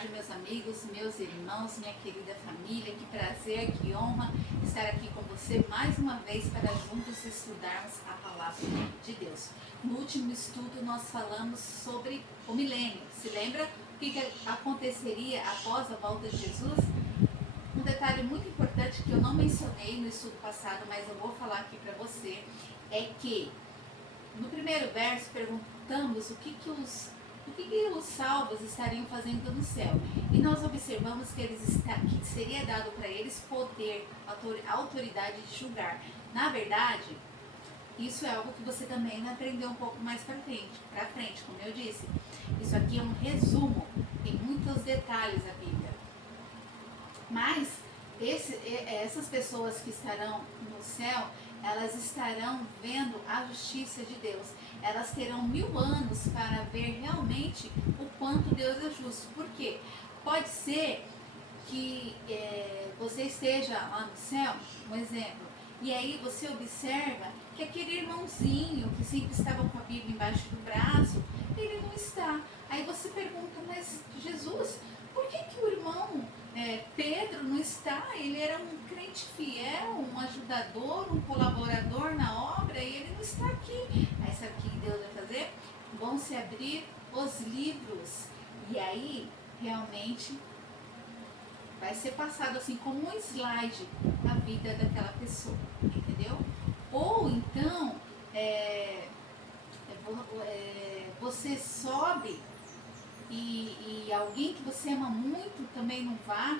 tarde, meus amigos, meus irmãos, minha querida família. Que prazer, que honra estar aqui com você mais uma vez para juntos estudarmos a palavra de Deus. No último estudo nós falamos sobre o milênio. Se lembra o que aconteceria após a volta de Jesus? Um detalhe muito importante que eu não mencionei no estudo passado, mas eu vou falar aqui para você, é que no primeiro verso perguntamos o que os salvos estariam fazendo no céu. E nós observamos que que seria dado para eles poder, autoridade de julgar. Na verdade, isso é algo que você também aprendeu um pouco mais para frente, como eu disse. Isso aqui é um resumo, tem muitos detalhes a Bíblia. Mas essas pessoas que estarão no céu, elas estarão vendo a justiça de Deus. Elas terão 1000 anos para ver realmente o quanto Deus é justo. Por quê? Pode ser que você esteja lá no céu, um exemplo, e aí você observa que aquele irmãozinho que sempre estava com a Bíblia embaixo do braço, ele não está. Aí você pergunta, mas Jesus, por que o irmão Pedro não está? Ele era um crente fiel, um ajudador, um colaborador na obra, e ele não está aqui. Aí sabe o que Deus vai fazer? Vão se abrir os livros, e aí realmente vai ser passado assim como um slide a vida daquela pessoa, entendeu? Ou então você sobe e alguém que você ama muito também não vá,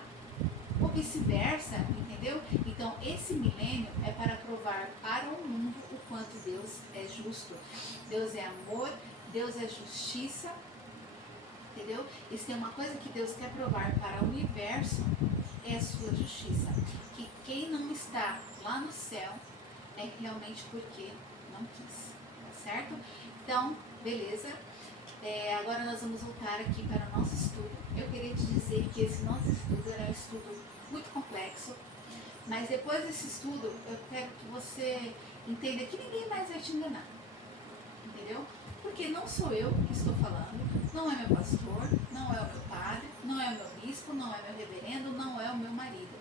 ou vice-versa, entendeu? Então esse milênio é para provar para o mundo o quanto Deus é justo. Deus é amor, Deus é justiça, entendeu? E se tem uma coisa que Deus quer provar para o universo, é a sua justiça. Que quem não está lá no céu é realmente porque não quis, tá certo? Então, beleza. Agora nós vamos voltar aqui para o nosso estudo. Eu queria te dizer que esse nosso estudo era um estudo muito complexo, mas depois desse estudo eu quero que você entenda que ninguém mais vai te enganar, entendeu? Porque não sou eu que estou falando, não é meu pastor, não é o meu padre, não é o meu bispo, não é meu reverendo, não é o meu marido.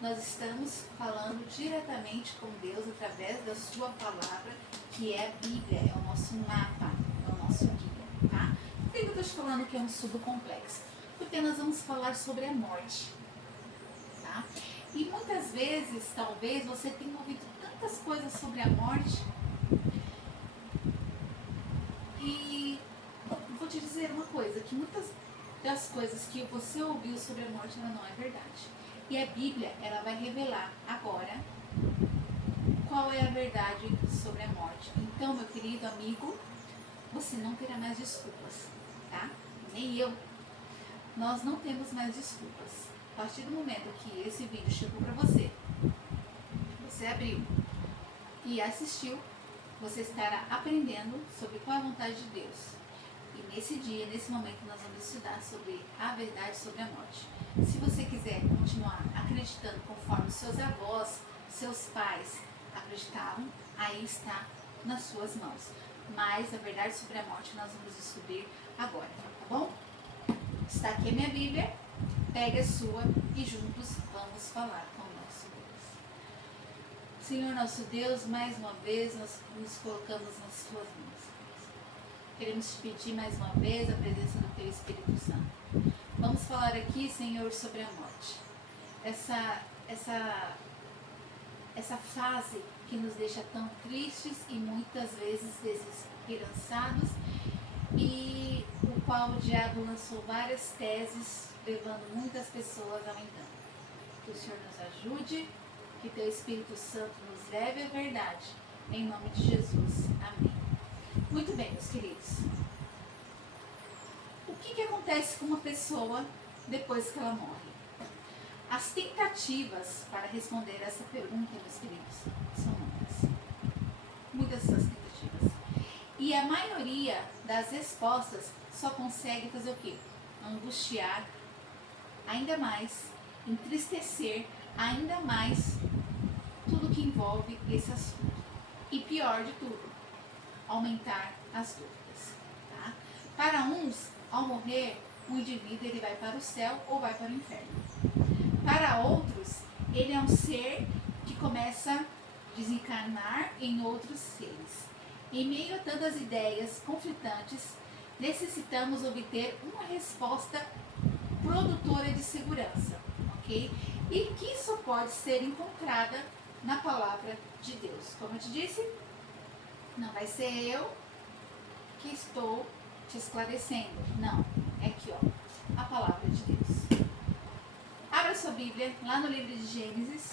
Nós estamos falando diretamente com Deus através da sua palavra, que é a Bíblia, é o nosso mapa, é o nosso guia, tá? Por que eu estou te falando que é um estudo complexo? Porque nós vamos falar sobre a morte, tá? E muitas vezes, talvez, você tenha ouvido tantas coisas sobre a morte, e vou te dizer uma coisa, que muitas das coisas que você ouviu sobre a morte, ela não é verdade. E a Bíblia, ela vai revelar agora qual é a verdade sobre a morte. Então, meu querido amigo, você não terá mais desculpas, tá? Nem eu. Nós não temos mais desculpas. A partir do momento que esse vídeo chegou para você, você abriu e assistiu, você estará aprendendo sobre qual é a vontade de Deus. E nesse dia, nesse momento, nós vamos estudar sobre a verdade sobre a morte. Se você quiser continuar acreditando conforme seus avós, seus pais acreditavam, aí está nas suas mãos. Mas a verdade sobre a morte nós vamos descobrir agora, tá bom? Está aqui a minha Bíblia, pega a sua e juntos vamos falar com o nosso Deus. Senhor nosso Deus, mais uma vez nós nos colocamos nas suas mãos. Queremos te pedir mais uma vez a presença do Teu Espírito Santo. Vamos falar aqui, Senhor, sobre a morte. Essa fase que nos deixa tão tristes e muitas vezes desesperançados, e o qual o diabo lançou várias teses, levando muitas pessoas ao engano. Que o Senhor nos ajude, que Teu Espírito Santo nos leve à verdade. Em nome de Jesus. Amém. Muito bem, meus queridos. O que acontece com uma pessoa depois que ela morre? As tentativas para responder essa pergunta, meus queridos, são muitas. Muitas essas tentativas. E a maioria das respostas só consegue fazer o quê? Angustiar ainda mais, entristecer ainda mais tudo que envolve esse assunto. E pior de tudo, aumentar as dúvidas. Tá? Para uns, ao morrer, o indivíduo ele vai para o céu ou vai para o inferno. Para outros, ele é um ser que começa a desencarnar em outros seres. Em meio a tantas ideias conflitantes, necessitamos obter uma resposta produtora de segurança, ok? E que isso pode ser encontrada na palavra de Deus. Como eu te disse, não vai ser eu que estou te esclarecendo. Não, é aqui, ó, a palavra de Deus. Abra sua Bíblia lá no livro de Gênesis.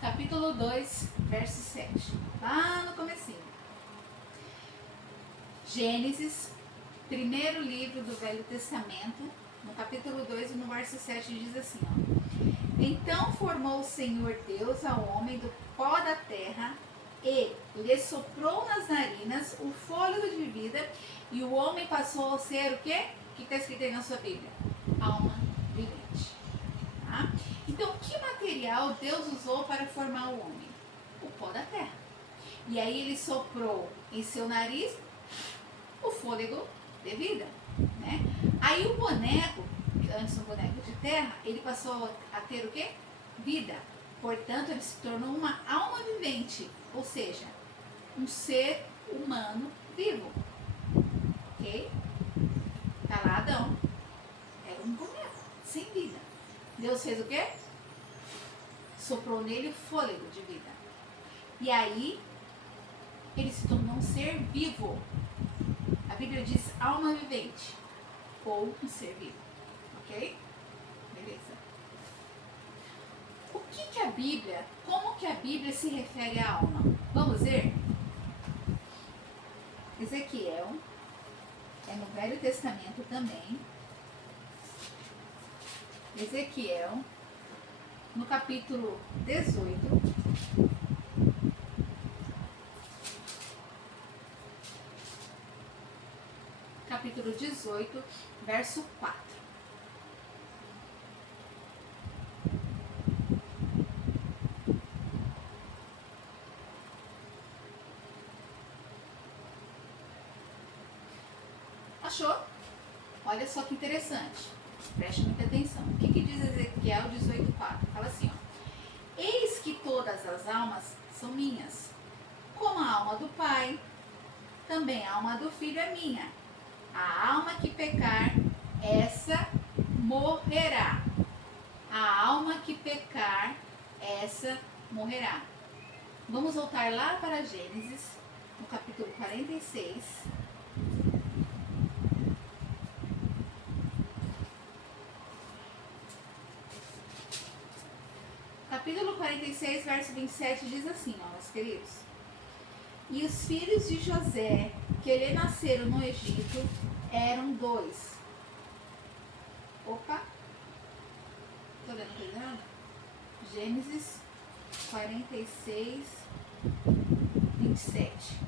Capítulo 2, verso 7. Lá no comecinho. Gênesis, primeiro livro do Velho Testamento, no capítulo 2 e no verso 7 diz assim, ó. Então formou o Senhor Deus ao homem do pó da terra e lhe soprou nas narinas o fôlego de vida e o homem passou a ser o quê? O que está escrito aí na sua Bíblia? Alma vivente. Tá? Então, que material Deus usou para formar o homem? O pó da terra. E aí ele soprou em seu nariz o fôlego de vida, né? Aí o boneco, antes um boneco de terra, ele passou a ter o quê? Vida. Portanto, ele se tornou uma alma vivente, ou seja, um ser humano vivo. Ok? Tá lá Adão. Era um boneco, sem vida. Deus fez o quê? Soprou nele o fôlego de vida. E aí, ele se tornou um ser vivo. A Bíblia diz alma vivente, ou um ser vivo. Ok? Beleza. O que a Bíblia, como que a Bíblia se refere à alma? Vamos ver? Ezequiel, é no Velho Testamento também. Ezequiel, no capítulo 18. Capítulo 18, verso 4. Achou? Olha só que interessante. Preste muita atenção. O que diz Ezequiel 18:4? Fala assim, ó. Eis que todas as almas são minhas, como a alma do Pai, também a alma do Filho é minha. A alma que pecar, essa morrerá. A alma que pecar, essa morrerá. Vamos voltar lá para Gênesis, no capítulo 46. Capítulo 46, verso 27 diz assim, ó, meus queridos. E os filhos de José, que lhe nasceram no Egito, eram 2. Opa! Tô lendo coisa errada? Gênesis 46, 27.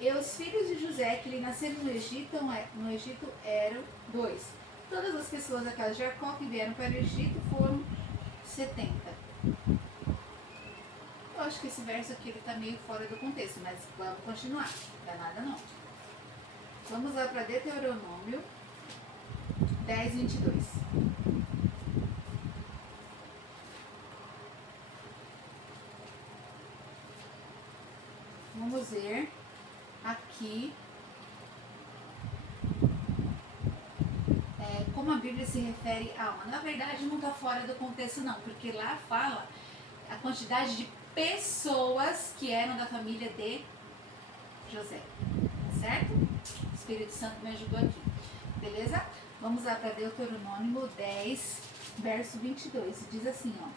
E os filhos de José, que lhe nasceram no Egito eram 2. Todas as pessoas da casa de Jacó que vieram para o Egito foram 70. Eu acho que esse verso aqui está meio fora do contexto, mas vamos continuar. Não dá nada não. Vamos lá para Deuteronômio 10, 22. Vamos ver aqui como a Bíblia se refere à alma. Na verdade, não está fora do contexto não, porque lá fala a quantidade de pessoas que eram da família de José. Certo? O Espírito Santo me ajudou aqui. Beleza? Vamos lá para Deuteronômio 10, verso 22. Diz assim, ó.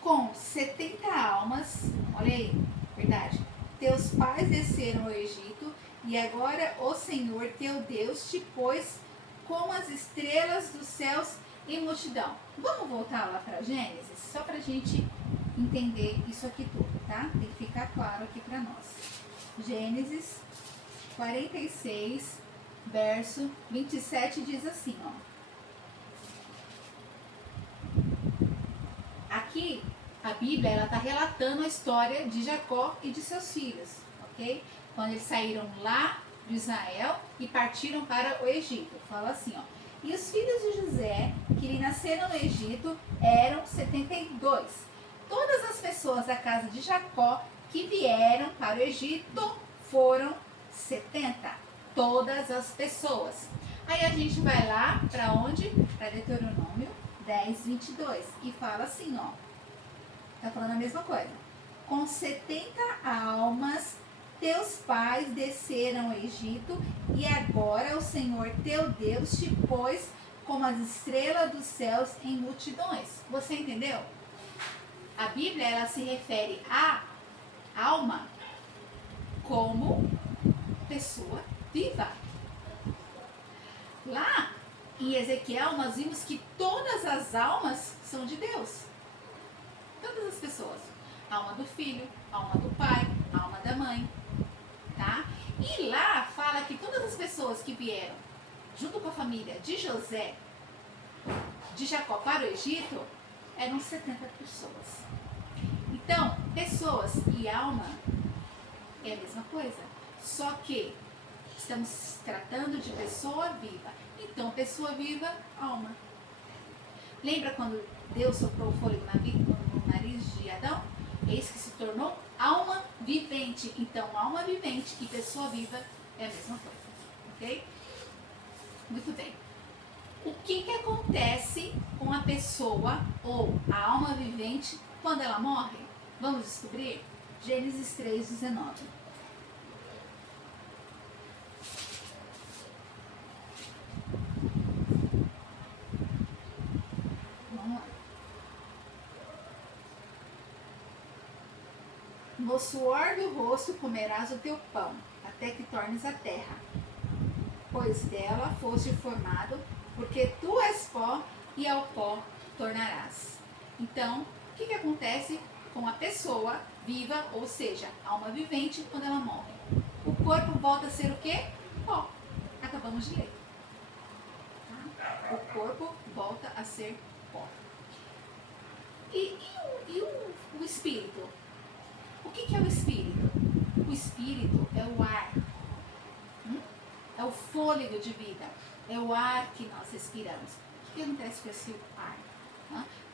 Com 70 almas, olha aí, verdade, teus pais desceram ao Egito, e agora o Senhor teu Deus te pôs como as estrelas dos céus em multidão. Vamos voltar lá para Gênesis, só para a gente entender isso aqui tudo, tá? Tem que ficar claro aqui para nós. Gênesis 46, verso 27 diz assim, ó. a Bíblia ela está relatando a história de Jacó e de seus filhos, ok? Quando eles saíram lá de Israel e partiram para o Egito. Fala assim, ó. E os filhos de José, que lhe nasceram no Egito, eram 72. Todas as pessoas da casa de Jacó que vieram para o Egito foram 70. Todas as pessoas. Aí a gente vai lá para onde? Para Deuteronômio 10, 22. E fala assim, ó. Tá falando a mesma coisa. Com 70 almas, teus pais desceram ao Egito, e agora o Senhor teu Deus te pôs como as estrelas dos céus em multidões. Você entendeu? A Bíblia ela se refere à alma como pessoa viva. Lá em Ezequiel nós vimos que todas as almas são de Deus. Todas as pessoas. A alma do filho, a alma do pai, a alma da mãe. Tá? E lá fala que todas as pessoas que vieram junto com a família de José, de Jacó para o Egito, eram 70 pessoas. Então, pessoas e alma é a mesma coisa. Só que estamos tratando de pessoa viva. Então, pessoa viva, alma. Lembra quando Deus soprou o fôlego no nariz de Adão? Eis que se tornou alma vivente. Então, alma vivente e pessoa viva é a mesma coisa. Ok? Muito bem. O que acontece com a pessoa ou a alma vivente quando ela morre? Vamos descobrir? Gênesis 3, 19. Vamos lá. No suor do rosto comerás o teu pão, até que tornes a terra, pois dela foste formado, porque tu és pó e ao pó tornarás. Então, o que acontece com a pessoa viva, ou seja, alma vivente, quando ela morre? O corpo volta a ser o quê? Pó. Acabamos de ler. Tá? O corpo volta a ser pó. E o espírito? O que é o espírito? O espírito é o ar. É o fôlego de vida. É o ar que nós respiramos. O que acontece com esse ar?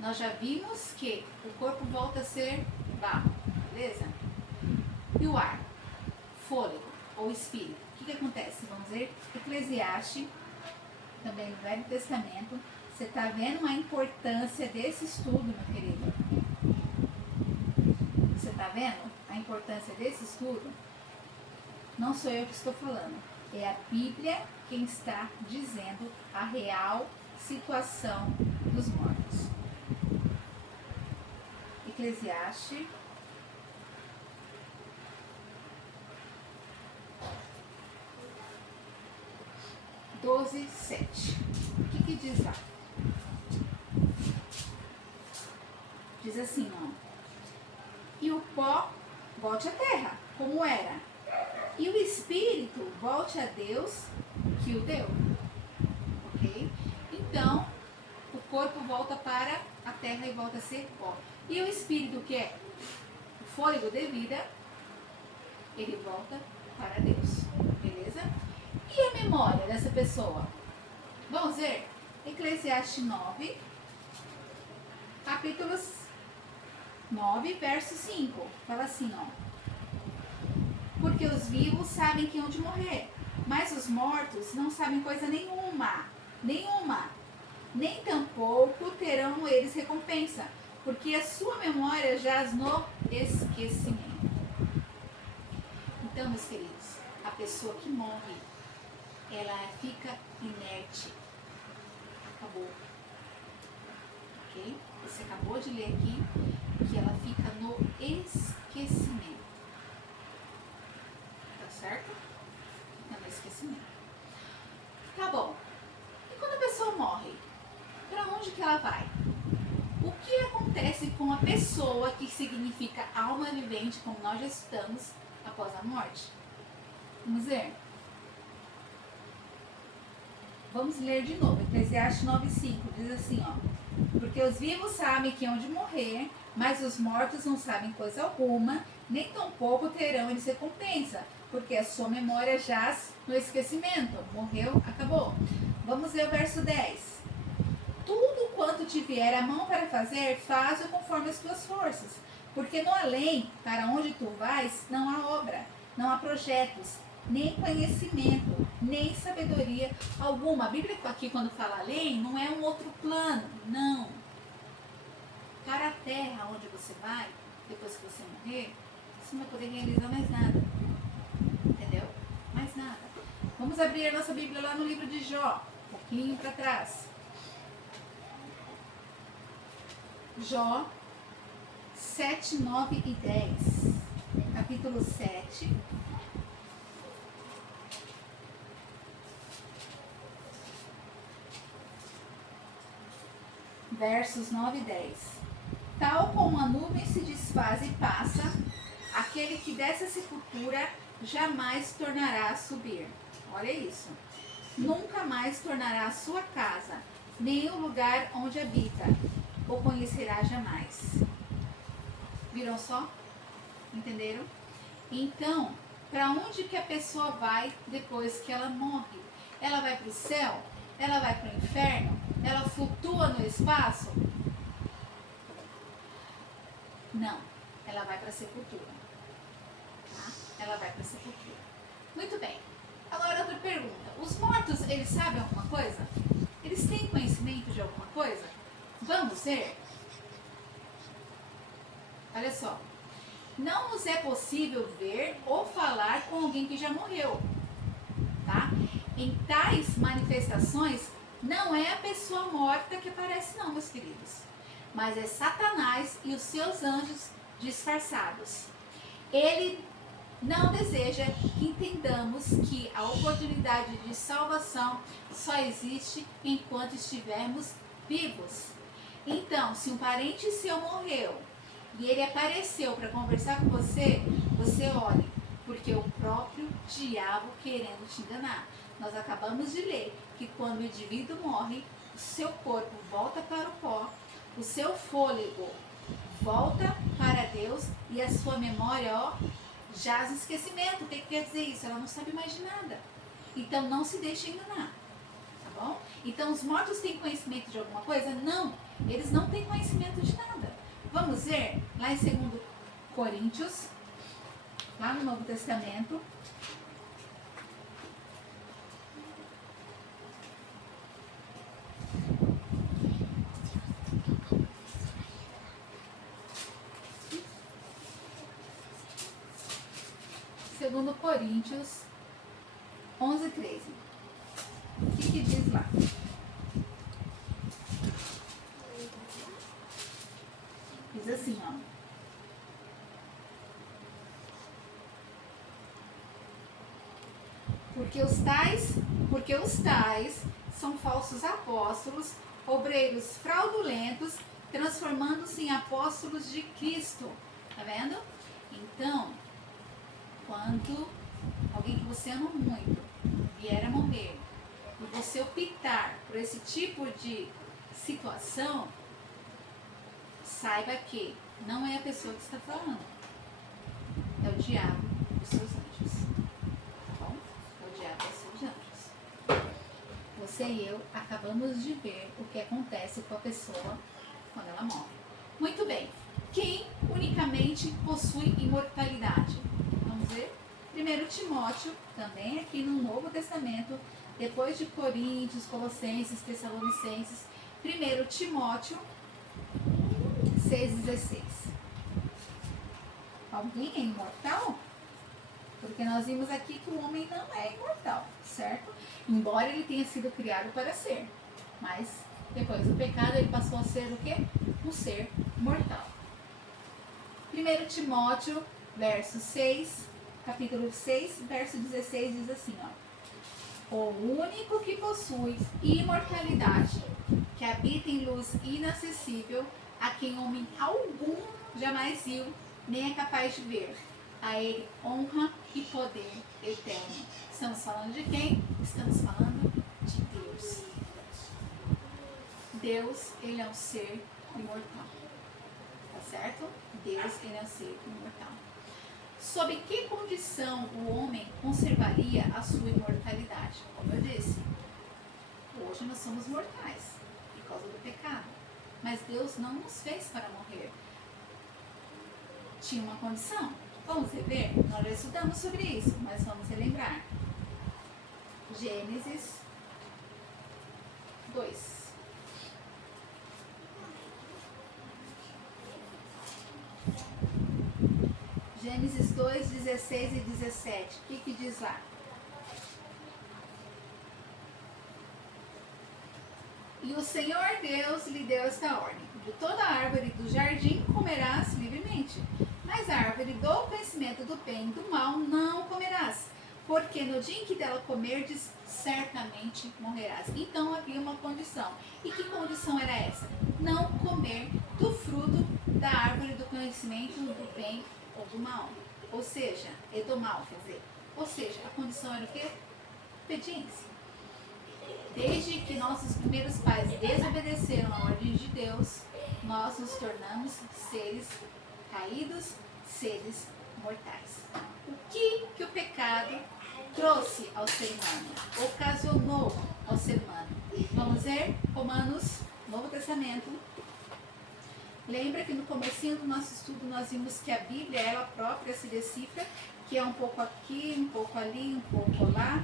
Nós já vimos que o corpo volta a ser barro, beleza? E o ar? Fôlego ou espírito. O que acontece? Vamos ver Eclesiastes, também no Velho Testamento. Você está vendo a importância desse estudo, meu querido? Você está vendo a importância desse estudo? Não sou eu que estou falando. É a Bíblia quem está dizendo a real situação dos mortos. Eclesiastes 12, 7. O que diz lá? Diz assim, ó. E o pó volte à terra, como era. E o espírito volte a Deus que o deu. Ok? Então, o corpo volta para a terra e volta a ser pó. E o espírito, que é o fôlego de vida, ele volta para Deus. Beleza? E a memória dessa pessoa? Vamos ver? Eclesiastes 9, capítulos 9, verso 5. Fala assim, ó. Porque os vivos sabem que hão de morrer, mas os mortos não sabem coisa nenhuma. Nenhuma. Nem tampouco terão eles recompensa, porque a sua memória jaz no esquecimento. Então, meus queridos, a pessoa que morre, ela fica inerte. Acabou. Ok? Você acabou de ler aqui que ela fica no esquecimento. Tá certo? Fica no esquecimento. Tá bom. E quando a pessoa morre, para onde que ela vai? O que acontece com a pessoa que significa alma vivente, como nós já estudamos, após a morte? Vamos ver? Vamos ler de novo. Eclesiastes 9,5 diz assim, ó. Porque os vivos sabem que hão de morrer, Mas os mortos não sabem coisa alguma, nem tampouco terão eles recompensa, porque a sua memória jaz no esquecimento. Morreu, acabou. Vamos ver o verso 10. Tudo quanto te vier a mão para fazer, faz-o conforme as tuas forças. Porque no além, para onde tu vais, não há obra, não há projetos, nem conhecimento, nem sabedoria alguma. A Bíblia aqui, quando fala além, não é um outro plano, não. Para a terra onde você vai, depois que você morrer, você não vai poder realizar mais nada. Entendeu? Mais nada. Vamos abrir a nossa Bíblia lá no livro de Jó, um pouquinho para trás. Jó 7, 9 e 10. Capítulo 7. Versos 9 e 10. Tal como a nuvem se desfaz e passa, aquele que dessa sepultura jamais tornará a subir. Olha isso. Nunca mais tornará a sua casa, nem o lugar onde habita, o conhecerá jamais. Viram só? Entenderam? Então, para onde que a pessoa vai depois que ela morre? Ela vai para o céu? Ela vai para o inferno? Ela flutua no espaço? Não, ela vai para a sepultura. Tá? Ela vai para a sepultura. Muito bem. Agora outra pergunta. Os mortos, eles sabem alguma coisa? Eles têm conhecimento de alguma coisa? Vamos ver? Olha só. Não nos é possível ver ou falar com alguém que já morreu. Tá? Em tais manifestações, não é a pessoa morta que aparece não, meus queridos. Mas é Satanás e os seus anjos disfarçados. Ele não deseja que entendamos que a oportunidade de salvação só existe enquanto estivermos vivos. Então, se um parente seu morreu e ele apareceu para conversar com você, você olhe, porque o próprio diabo querendo te enganar. Nós acabamos de ler que quando o indivíduo morre, o seu corpo volta para o pó, o seu fôlego volta para Deus e a sua memória, jaz no esquecimento. O que quer dizer isso? Ela não sabe mais de nada. Então não se deixe enganar. Tá bom? Então os mortos têm conhecimento de alguma coisa? Não. Eles não têm conhecimento de nada. Vamos ver lá em 2 Coríntios, lá no Novo Testamento. Segundo Coríntios 11, 13. O que diz lá? Diz assim, ó. Porque os tais são falsos apóstolos, obreiros fraudulentos, transformando-se em apóstolos de Cristo. Tá vendo? Então, quando alguém que você ama muito vier a morrer e você optar por esse tipo de situação, saiba que não é a pessoa que está falando, é o diabo e os seus anjos. Tá bom? É o diabo e os seus anjos. Você e eu acabamos de ver o que acontece com a pessoa quando ela morre. Muito bem. Quem unicamente possui imortalidade? Vamos ver? 1 Timóteo, também aqui no Novo Testamento, depois de Coríntios, Colossenses, Tessalonicenses, 1 Timóteo 6,16. Alguém é imortal? Porque nós vimos aqui que o homem não é imortal, certo? Embora ele tenha sido criado para ser. Mas depois do pecado ele passou a ser o quê? Um ser mortal. 1 Timóteo, verso 6, capítulo 6, verso 16, diz assim, ó. O único que possui imortalidade, que habita em luz inacessível, a quem homem algum jamais viu, nem é capaz de ver. A ele honra e poder eterno. Estamos falando de quem? Estamos falando de Deus. Deus, ele é um ser imortal. Tá certo? Deus, ele é um ser imortal. Sob que condição o homem conservaria a sua imortalidade? Como eu disse, hoje nós somos mortais por causa do pecado. Mas Deus não nos fez para morrer. Tinha uma condição. Vamos rever? Nós já estudamos sobre isso, mas vamos relembrar. Gênesis 2. Gênesis 2, 16 e 17. O que diz lá? E o Senhor Deus lhe deu esta ordem: de toda árvore do jardim comerás livremente, mas a árvore do conhecimento do bem e do mal não comerás, porque no dia em que dela comerdes, certamente morrerás. Então havia uma condição. E que condição era essa? Não comer do fruto da árvore do conhecimento do bem ou do mal. Ou seja, e do mal, quer dizer. Ou seja, a condição era o quê? Obediência. Desde que nossos primeiros pais desobedeceram a ordem de Deus, nós nos tornamos seres caídos, seres mortais. O que o pecado trouxe ao ser humano? Ocasionou ao ser humano? Vamos ver Romanos, Novo Testamento. Lembra que no comecinho do nosso estudo nós vimos que a Bíblia, ela própria se decifra, que é um pouco aqui, um pouco ali, um pouco lá,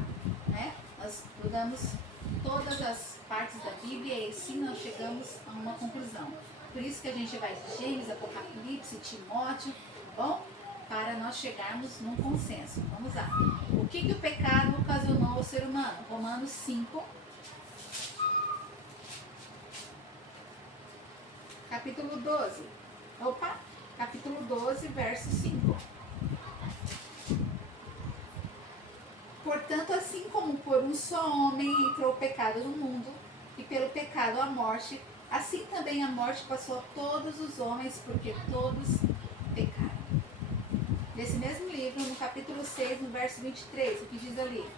né? Nós estudamos todas as partes da Bíblia e assim nós chegamos a uma conclusão. Por isso que a gente vai de Gênesis, Apocalipse, Timóteo, tá bom? Para nós chegarmos num consenso. Vamos lá. O que o pecado ocasionou ao ser humano? Romanos 5, capítulo 12. Capítulo 12, verso 5. Portanto, assim como por um só homem entrou o pecado no mundo, e pelo pecado a morte, assim também a morte passou a todos os homens, porque todos pecaram. Nesse mesmo livro, no capítulo 6, no verso 23, o que diz ali?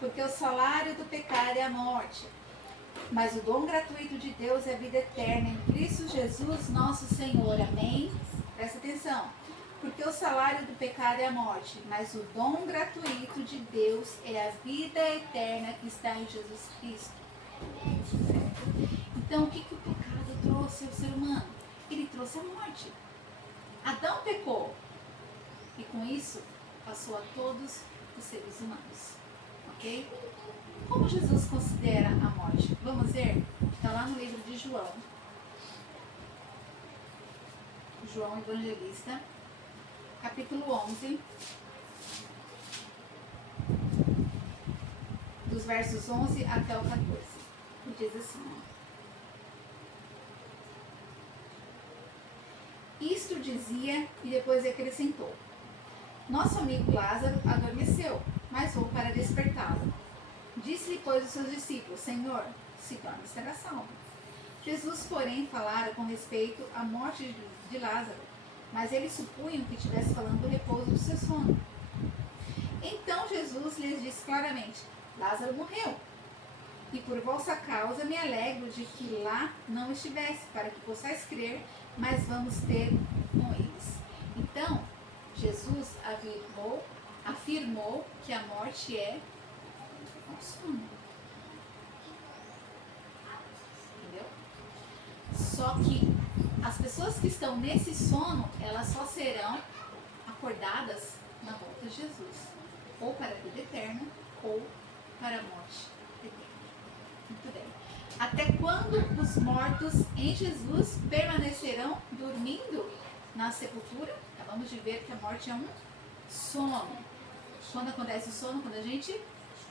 Porque o salário do pecado é a morte, mas o dom gratuito de Deus é a vida eterna em Cristo Jesus, nosso Senhor. Amém? Presta atenção. Porque o salário do pecado é a morte, mas o dom gratuito de Deus é a vida eterna que está em Jesus Cristo. Então, o que o pecado trouxe ao ser humano? Ele trouxe a morte. Adão pecou. E com isso, passou a todos os seres humanos. Ok? Como Jesus considera a morte? Vamos ver? Está lá no livro de João. João Evangelista, capítulo 11, dos versos 11 até o 14. E diz assim: isto dizia e depois acrescentou: nosso amigo Lázaro adormeceu, mas vou para despertá-lo. Disse-lhe, pois, os seus discípulos: Senhor, se torna estará salvo. Jesus, porém, falara com respeito à morte de Lázaro, mas eles supunham que estivesse falando do repouso do seu sono. Então Jesus lhes disse claramente: Lázaro morreu, e por vossa causa me alegro de que lá não estivesse, para que possais crer, mas vamos ter com eles. Então, Jesus afirmou que a morte é um sono. Entendeu? Só que as pessoas que estão nesse sono, elas só serão acordadas na volta de Jesus, ou para a vida eterna, ou para a morte eterna. Muito bem. Até quando os mortos em Jesus permanecerão dormindo na sepultura? Acabamos de ver que a morte é um sono. Quando acontece o sono? Quando a gente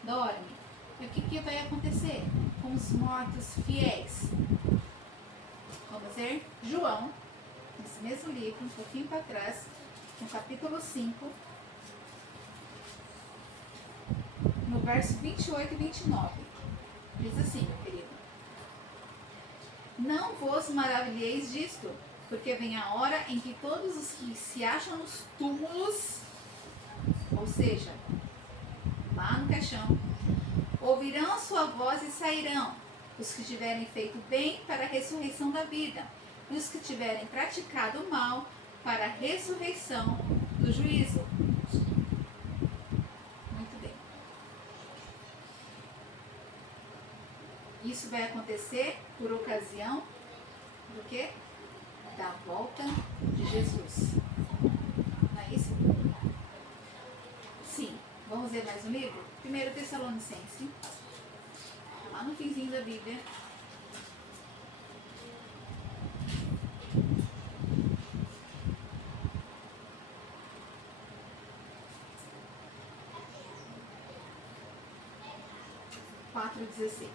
dorme. E o que vai acontecer com os mortos fiéis? Vamos ver João, nesse mesmo livro, um pouquinho para trás, no capítulo 5, no verso 28 e 29. Diz assim, meu querido: não vos maravilheis disto, porque vem a hora em que todos os que se acham nos túmulos, ou seja, lá no caixão, ouvirão a sua voz e sairão, os que tiverem feito bem para a ressurreição da vida, e os que tiverem praticado o mal para a ressurreição do juízo. Muito bem. Isso vai acontecer por ocasião do quê? Da volta de Jesus. Não é isso? Sim. Vamos ler mais um livro? 1 Tessalonicenses. Lá no finzinho da Bíblia. Quatro 16.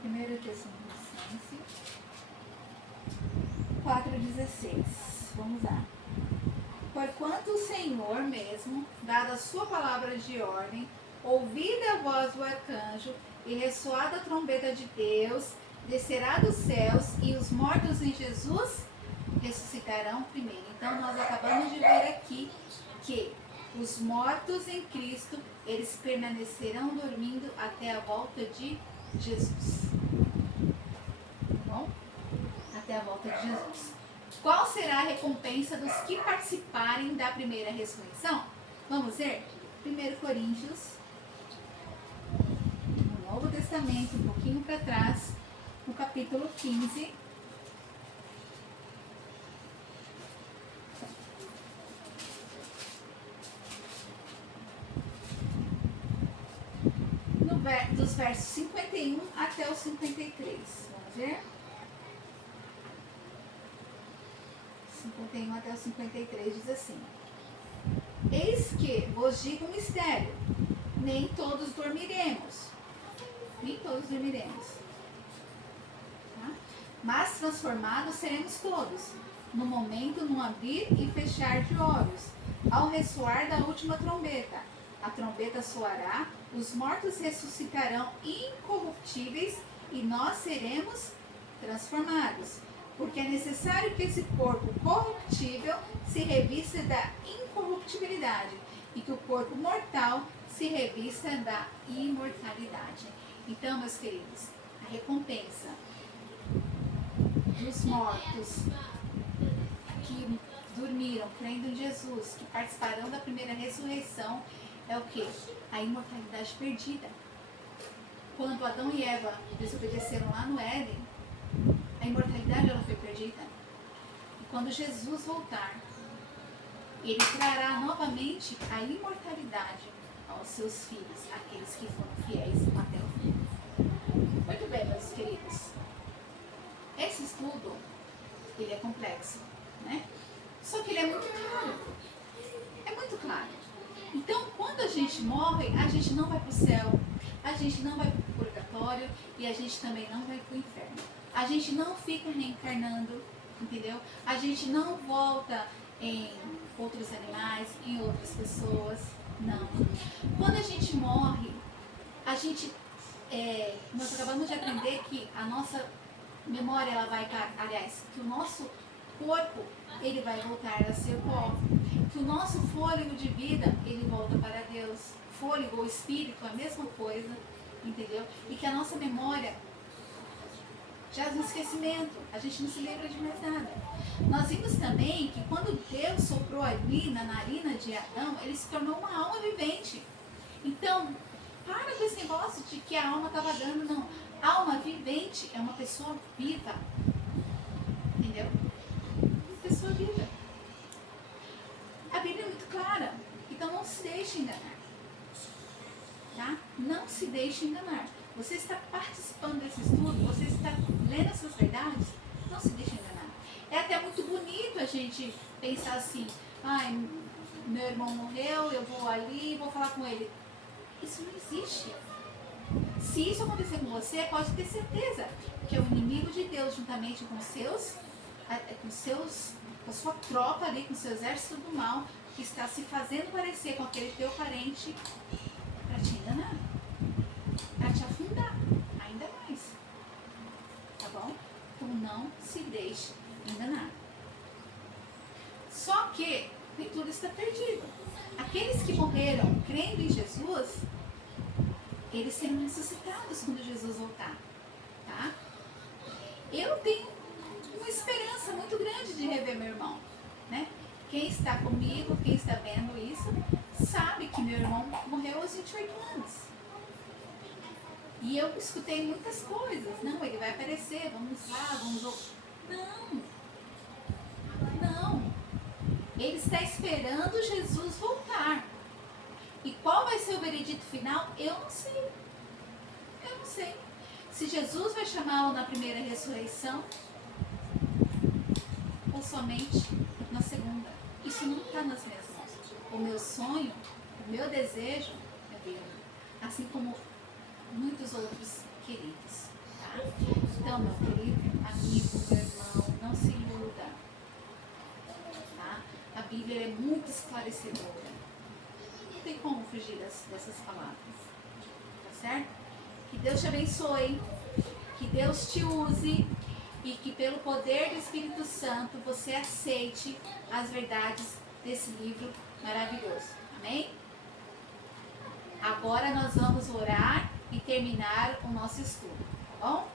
Primeiro Tessalonicenses 4,16. Vamos lá. Porquanto o Senhor mesmo, dada a sua palavra de ordem, ouvida a voz do arcanjo e ressoada a trombeta de Deus, descerá dos céus e os mortos em Jesus ressuscitarão primeiro. Então nós acabamos de ver aqui que os mortos em Cristo, eles permanecerão dormindo até a volta de Jesus. Tá bom? Até a volta de Jesus. Qual será a recompensa dos que participarem da primeira ressurreição? Vamos ver? 1 Coríntios, no Novo Testamento, um pouquinho para trás, no capítulo 15. Dos versos 51 até o 53. Vamos ver? 51 até o 53 diz assim: Eis que vos digo um mistério, nem todos dormiremos. Nem todos dormiremos. Tá? Mas transformados seremos todos, no momento, num abrir e fechar de olhos, ao ressoar da última trombeta. A trombeta soará, os mortos ressuscitarão incorruptíveis e nós seremos transformados. Porque é necessário que esse corpo corruptível se revista da incorruptibilidade e que o corpo mortal se revista da imortalidade. Então, meus queridos, a recompensa dos mortos que dormiram crendo em Jesus, que participarão da primeira ressurreição, é o que? A imortalidade perdida. Quando Adão e Eva desobedeceram lá no Éden, a imortalidade ela foi perdida. E quando Jesus voltar, ele trará novamente a imortalidade aos seus filhos, aqueles que foram fiéis até o fim. Muito bem, meus queridos. Esse estudo, ele é complexo, né? Só que ele é muito claro. É muito claro. Então, quando a gente morre, a gente não vai para o céu, a gente não vai para o purgatório e a gente também não vai para o inferno. A gente não fica reencarnando, entendeu? A gente não volta em outros animais, em outras pessoas, não. Quando a gente morre, a gente, nós acabamos de aprender que a nossa memória, ela vai para, aliás, que o nosso corpo, ele vai voltar a ser pó. Que o nosso fôlego de vida, ele volta para Deus. Fôlego ou espírito, a mesma coisa, entendeu? E que a nossa memória jaz no esquecimento, a gente não se lembra de mais nada. Nós vimos também que quando Deus soprou ali na narina de Adão, ele se tornou uma alma vivente. Então, para com esse negócio de que a alma estava dando, não. Alma vivente é uma pessoa viva. Entendeu? Uma pessoa viva. A Bíblia é muito clara. Então não se deixe enganar. Tá? Não se deixe enganar. Você está participando desse estudo, você está lendo essas verdades, não se deixe enganar. É até muito bonito a gente pensar assim, ai, meu irmão morreu, eu vou ali, vou falar com ele. Isso não existe. Se isso acontecer com você, pode ter certeza que é o inimigo de Deus, juntamente com a sua tropa ali, com o seu exército do mal, que está se fazendo parecer com aquele teu parente para te enganar, para te afundar ainda mais. Tá bom? Então não se deixe enganar. Só que nem tudo está perdido. Aqueles que morreram crendo em Jesus, eles serão ressuscitados quando Jesus voltar, tá? Eu tenho uma esperança muito grande de rever meu irmão, né? Quem está comigo, quem está vendo isso, sabe que meu irmão morreu aos 28 anos. E eu escutei muitas coisas. Não, ele vai aparecer, vamos lá, vamos... Não. Ele está esperando Jesus voltar. E qual vai ser o veredito final? Eu não sei. Se Jesus vai chamá-lo na primeira ressurreição ou somente na segunda. Isso não está nas minhas mãos. O meu sonho, o meu desejo é vê-lo. Assim como muitos outros queridos. Tá? Então, meu querido amigo, meu irmão, não se iluda. Tá? A Bíblia é muito esclarecedora. Não tem como fugir dessas palavras. Tá certo? Que Deus te abençoe. Que Deus te use. E que pelo poder do Espírito Santo você aceite as verdades desse livro maravilhoso. Amém? Agora nós vamos orar e terminar o nosso estudo, tá bom?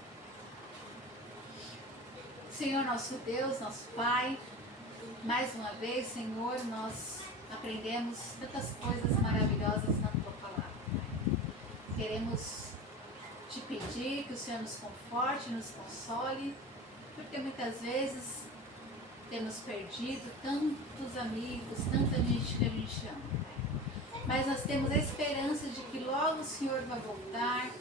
Senhor nosso Deus, nosso Pai, mais uma vez, Senhor, nós aprendemos tantas coisas maravilhosas na Tua Palavra. Queremos te pedir que o Senhor nos conforte, nos console, porque muitas vezes temos perdido tantos amigos, tanta gente que a gente ama. Mas nós temos a esperança de que logo o Senhor vai voltar